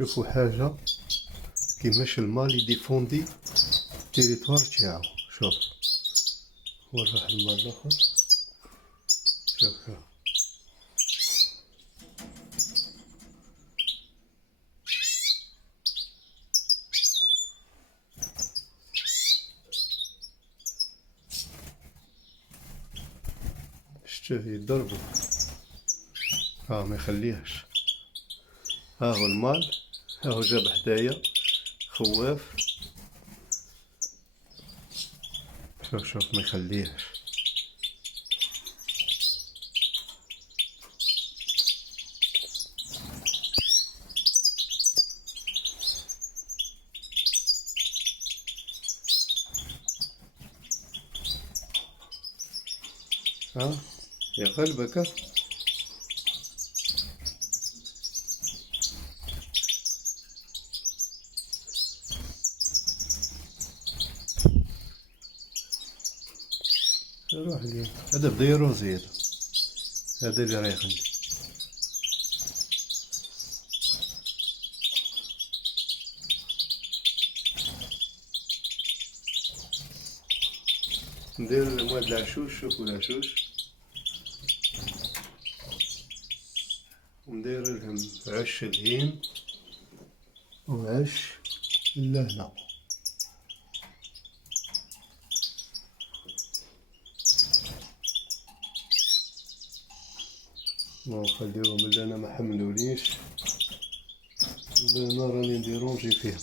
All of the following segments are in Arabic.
شوفوا حاجة كيفاش المال يديفوندي التيريتوار تاعو. شوف وين راح المال الاخر. شوف شتو يضربو. ما يخليهش. ها هو المال، ها هو جاب حدايا خواف. شوف ما يخليهش. يا قلبك. روح اليوم هذا بدا يروزي. هذا اللي رايح عندي. ندير المواد العشوش. شوفوا العشوش وندير لهم عش الهيم وعش اللهنة. ونخليهم اللي انا ما حملوليش انا راني نديرونجي فيهم.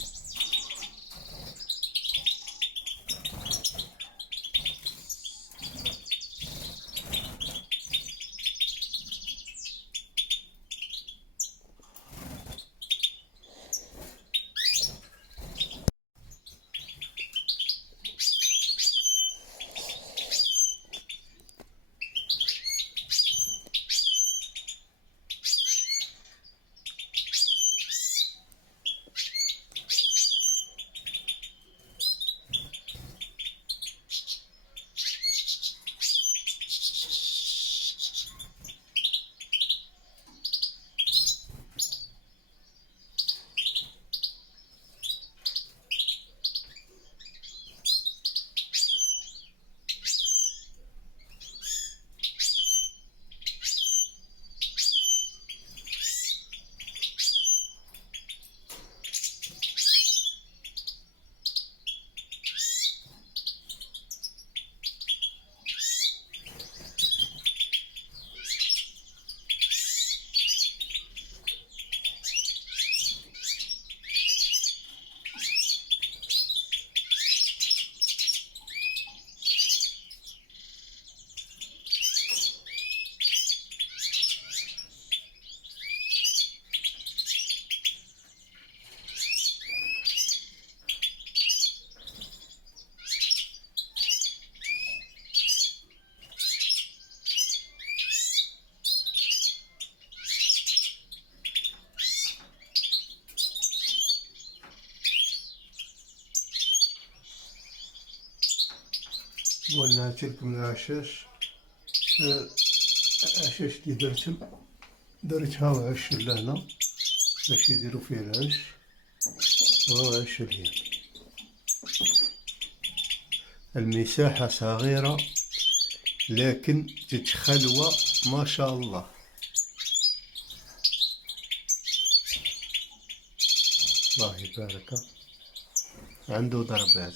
وانا هاتلكم العشاش. عشاش اللي درتها وعش اللهنا باش يديرو فيه العش وعش الهيم. المساحة صغيرة لكن تتخلوى ما شاء الله. الله يبارك. عنده ضربات.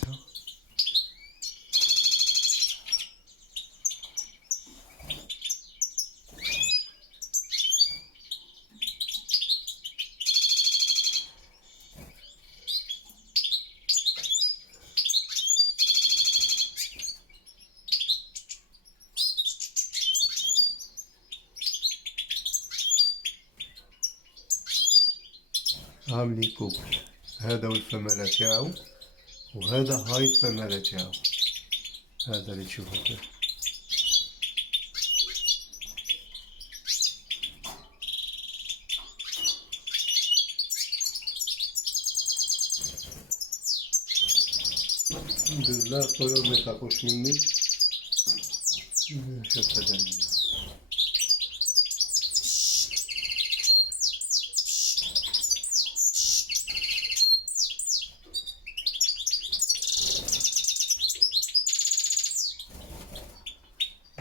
عاملي كوبل. هذا هو الفمالة تاعو وهذا هاي الفمالة تاعو. هذا اللي تشوفوه كيف. الحمد لله الطيور ما يخافوش مني. شوف هذا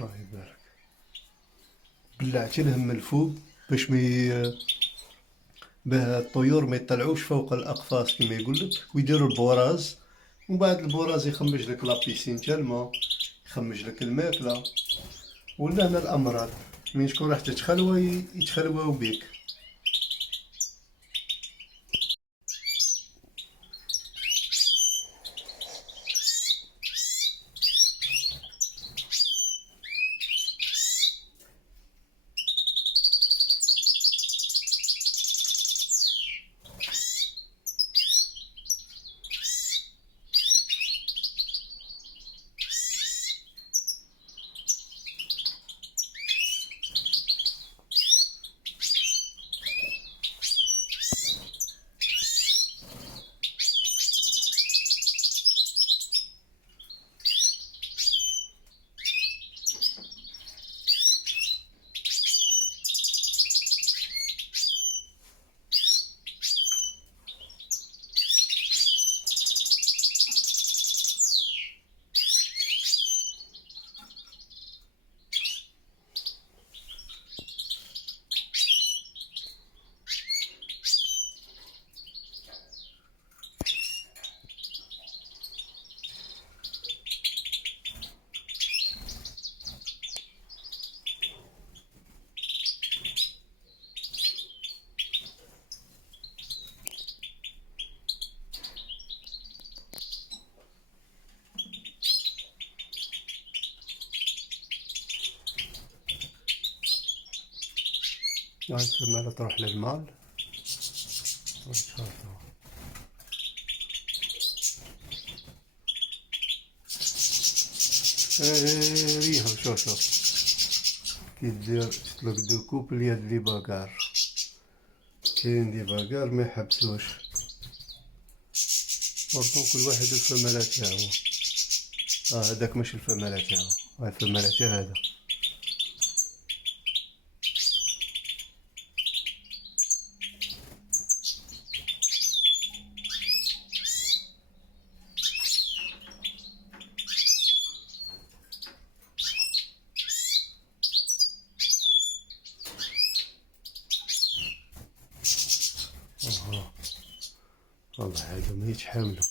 الله يبارك. بلعتي لهم من الفوق باش باه الطيور ما يطلعوش فوق الاقفاص كما يقول لك، ويديروا البوراز، ومن بعد البوراز يخمج لك لابيسين تاع الماء، يخمج لك الماكله، ولا هنا الامراض من شكون راح تتخلوى يتخلواو بيك. هاي الفمالة تروح للمال وتشوفها. ريها شوف كي دير تطلق دو كوبل يد لي باقار، كاين دي باقار ما يحبسوش، بورتون كل واحد الفمالة تاعو. هذاك ماشي الفمالة تاعو، هاي الفمالة تاع هذا. والله هذا ما يتحملوا.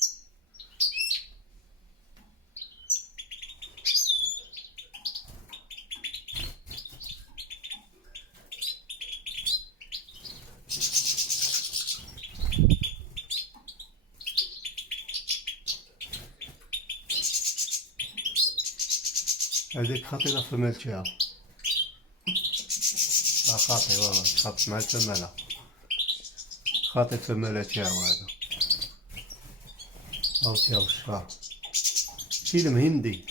هذيك خطيرة الفمال تاعو، خاطي والله تخاف مع الفمالة، خاطي الفمالة تاعو هذا. هاو تاعو الشفار، فيلم هندي.